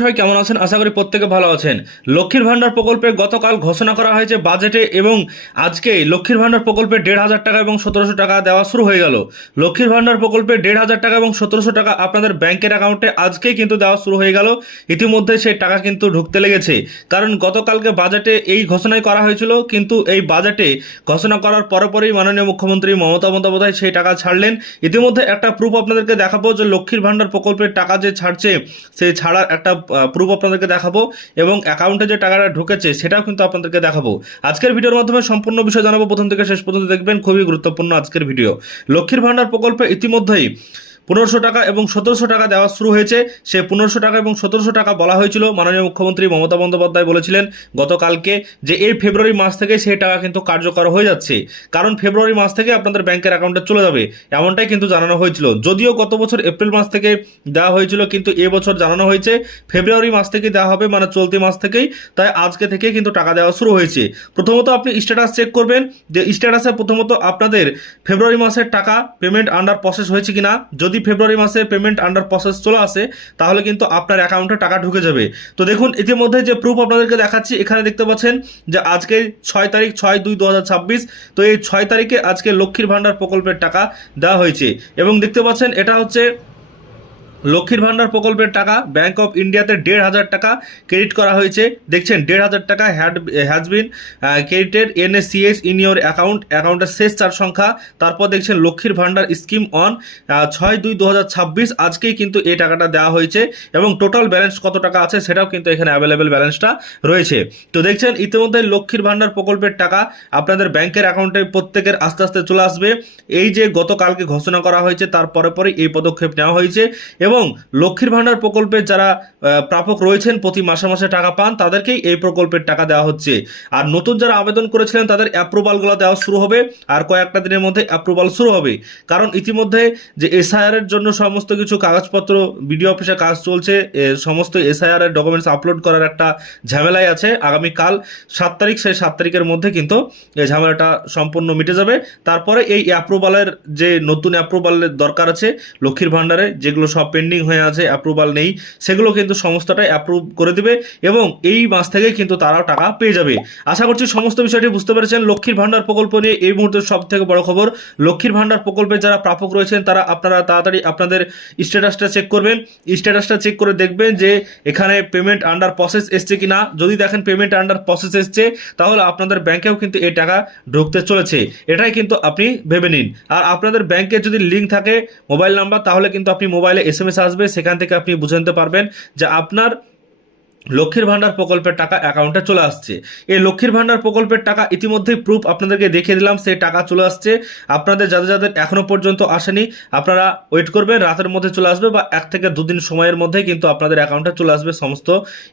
সবাই কেমন আছেন? আশা করি প্রত্যেকে ভালো আছেন। লক্ষ্মীর ভান্ডার প্রকল্পে গতকাল ঘোষণা করা হয়েছে বাজেটে এবং আজকে লক্ষ্মীর ভান্ডার প্রকল্পে ১,৫০০ টাকা এবং ১৭০০ টাকা দেওয়া শুরু হয়ে গেল। লক্ষ্মীর ভান্ডার প্রকল্পে ১,৫০০ টাকা এবং ১৭০০ টাকা আপনাদের ব্যাংকের অ্যাকাউন্টে আজকেই কিন্তু দেওয়া শুরু হয়ে গেল। ইতিমধ্যে সেই টাকা কিন্তু ঢুকতে লেগেছে, কারণ গতকালকে বাজেটে এই ঘোষণাই করা হয়েছিল, কিন্তু এই বাজেটে ঘোষণা করার পরেই মাননীয় মুখ্যমন্ত্রী মমতা বন্দ্যোপাধ্যায় সেই টাকা ছাড়লেন। ইতিমধ্যে একটা প্রুফ আপনাদেরকে দেখাবো যে লক্ষ্মীর ভান্ডার প্রকল্পের টাকা যে ছাড়ছে, সেই ছাড়ার একটা প্রুফ আপনাদেরকে দেখাবো এবং অ্যাকাউন্টে যে টাকাটা ঢুকেছে সেটাও কিন্তু আপনাদেরকে দেখাবো। আজকের ভিডিওর মাধ্যমে সম্পূর্ণ বিষয় জানাবো, প্রথম থেকে শেষ পর্যন্ত দেখবেন, খুবই গুরুত্বপূর্ণ আজকের ভিডিও। লক্ষ্মীর ভান্ডার প্রকল্পে ইতিমধ্যেই ১৫০০ টাকা এবং ১৭০০ টাকা দেওয়া শুরু হয়েছে। সে ১৫০০ টাকা এবং ১৭০০ টাকা বলা হয়েছিল, মাননীয় মুখ্যমন্ত্রী মমতা বন্দ্যোপাধ্যায় বলেছিলেন গতকালকে যে এই ফেব্রুয়ারি মাস থেকে সেই টাকা কিন্তু কার্যকর হয়ে যাচ্ছে, কারণ ফেব্রুয়ারি মাস থেকে আপনাদের ব্যাংকের অ্যাকাউন্টে চলে যাবে, এমনটাই কিন্তু জানানো হয়েছিল। যদিও গত বছর এপ্রিল মাস থেকে দেওয়া হয়েছিল, কিন্তু এবছর জানানো হয়েছে ফেব্রুয়ারি মাস থেকে দেওয়া হবে, মানে চলতি মাস থেকেই। তাই আজকে থেকে কিন্তু টাকা দেওয়া শুরু হয়েছে। প্রথমত আপনি স্ট্যাটাস চেক করবেন যে স্ট্যাটাসে প্রথমত আপনাদের ফেব্রুয়ারি মাসের টাকা পেমেন্ট আন্ডার প্রসেস হয়েছে কিনা। যদি ফেব্রুয়ারি মাসে পেমেন্ট আন্ডার প্রসেস চলে আসে তাহলে কিন্তু আপনার অ্যাকাউন্টে টাকা ঢুকে যাবে। তো দেখুন, ইতিমধ্যে যে প্রুফ আপনাদেরকে দেখাচ্ছি, এখানে দেখতে পাচ্ছেন যে আজকে 6 তারিখ 6/2/2026। তো এই 6 তারিখে আজকে লক্ষ্মীর ভান্ডার প্রকল্পের টাকা দেওয়া হয়েছে এবং দেখতে পাচ্ছেন এটা হচ্ছে লক্ষ্মীর ভান্ডার প্রকল্পের টাকা। ব্যাংক অফ ইন্ডিয়াতে ১,৫০০ টাকা ক্রেডিট করা হয়েছে। দেখছেন ১,৫০০ টাকা has been credited NACS in your অ্যাকাউন্টের শেষ 4 সংখ্যা। তারপর দেখছেন লক্ষ্মীর ভান্ডার স্কিম অন 6/2/2026। আজকেই কিন্তু এই টাকাটা দেওয়া হয়েছে এবং টোটাল ব্যালেন্স কত টাকা আছে সেটাও কিন্তু এখানে অ্যাভেলেবেল ব্যালেন্সটা রয়েছে। তো দেখছেন ইতিমধ্যে লক্ষ্মীর ভান্ডার প্রকল্পের টাকা আপনাদের ব্যাংকের অ্যাকাউন্টে প্রত্যেকের আস্তে আস্তে চলে আসবে। এই যে গতকালকে ঘোষণা করা হয়েছে তার পরে এই পদক্ষেপ নেওয়া হয়েছে এবং লক্ষ্মীর ভান্ডার প্রকল্পের যারা প্রাপক রয়েছেন, প্রতি মাসে মাসে টাকা পান, তাদেরকেই এই প্রকল্পের টাকা দেওয়া হচ্ছে। আর নতুন যারা আবেদন করেছিলেন তাদের অ্যাপ্রুভালগুলো দেওয়া শুরু হবে, আর কয়েকটা দিনের মধ্যে অ্যাপ্রুভাল শুরু হবে, কারণ ইতিমধ্যে যে SIR এর জন্য সমস্ত কিছু কাগজপত্র বিডিও অফিসে কাজ চলছে, সমস্ত SIR এর ডকুমেন্টস আপলোড করার একটা ঝামেলাই আছে। আগামীকাল 7 তারিখ, সেই 7 তারিখের মধ্যে কিন্তু এই ঝামেলাটা সম্পূর্ণ মিটে যাবে। তারপরে এই অ্যাপ্রুভালের যে নতুন অ্যাপ্রুভালের দরকার আছে লক্ষ্মীর ভান্ডারে, যেগুলো সব পেন্ডিং হয়ে আছে, অ্যাপ্রুভাল নেই, সেগুলো কিন্তু সমস্তটাই অ্যাপ্রুভ করে দিবে এবং এই মাস থেকেই কিন্তু তারাও টাকা পেয়ে যাবে। আশা করছি সমস্ত বিষয়টি বুঝতে পেরেছেন। লক্ষ্মীর ভান্ডার প্রকল্প নিয়ে এই মুহূর্তে সব থেকে বড় খবর, লক্ষ্মীর ভান্ডার প্রকল্পের যারা প্রাপক রয়েছেন আপনারা তাড়াতাড়ি আপনাদের স্ট্যাটাসটা চেক করবেন। স্ট্যাটাসটা চেক করে দেখবেন যে এখানে পেমেন্ট আন্ডার প্রসেস এসছে কিনা। যদি দেখেন পেমেন্ট আন্ডার প্রসেস এসছে, তাহলে আপনাদের ব্যাংকেও কিন্তু এই টাকা ঢুকতে চলেছে, এটাই কিন্তু আপনি ভেবে নিন। আর আপনাদের ব্যাংকের যদি লিঙ্ক থাকে মোবাইল নাম্বার, তাহলে কিন্তু আপনি মোবাইলে SMS আসবে, সেখান থেকে আপনি বুঝে নিতে পারবেন যে আপনার লক্ষ্মীর ভান্ডার প্রকল্পের টাকা অ্যাকাউন্টে চলে আসছে। এই লক্ষ্মীর ভান্ডার প্রকল্পের টাকা ইতিমধ্যেই প্রুফ আপনাদেরকে দেখিয়ে দিলাম, সেই টাকা চলে আসছে। আপনাদের যাদের এখনও পর্যন্ত আসেনি, আপনারা ওয়েট করবেন, রাতের মধ্যে চলে আসবে বা 1 থেকে 2 দিন সময়ের মধ্যে কিন্তু আপনাদের অ্যাকাউন্টে চলে আসবে সমস্ত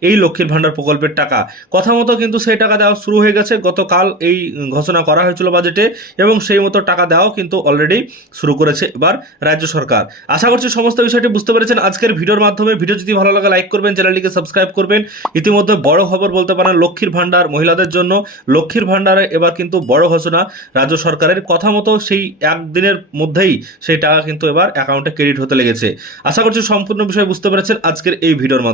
এই লক্ষ্মীর ভান্ডার প্রকল্পের টাকা। কথা মতো কিন্তু সেই টাকা দেওয়া শুরু হয়ে গেছে, গতকাল এই ঘোষণা করা হয়েছিল বাজেটে এবং সেই মতো টাকা দেওয়াও কিন্তু অলরেডি শুরু করেছে এবার রাজ্য সরকার। আশা করছি সমস্ত বিষয়টি বুঝতে পেরেছেন আজকের ভিডিওর মাধ্যমে। ভিডিও যদি ভালো লাগে লাইক করবেন, চ্যানেলটিকে সাবস্ক্রাইব করবেন। ইতিমধ্যে বড় খবর বলতে পারেন লক্ষ্মীর ভান্ডার মহিলাদের জন্য। লক্ষ্মীর ভান্ডারে এবার কিন্তু বড় ঘোষণা রাজ্য সরকারের, কথা মতো সেই একদিনের মধ্যেই সেই টাকা কিন্তু এবার অ্যাকাউন্টে ক্রেডিট হতে লেগেছে। আশা করছি সম্পূর্ণ বিষয় বুঝতে পেরেছেন আজকের এই ভিডিওর মাধ্যমে।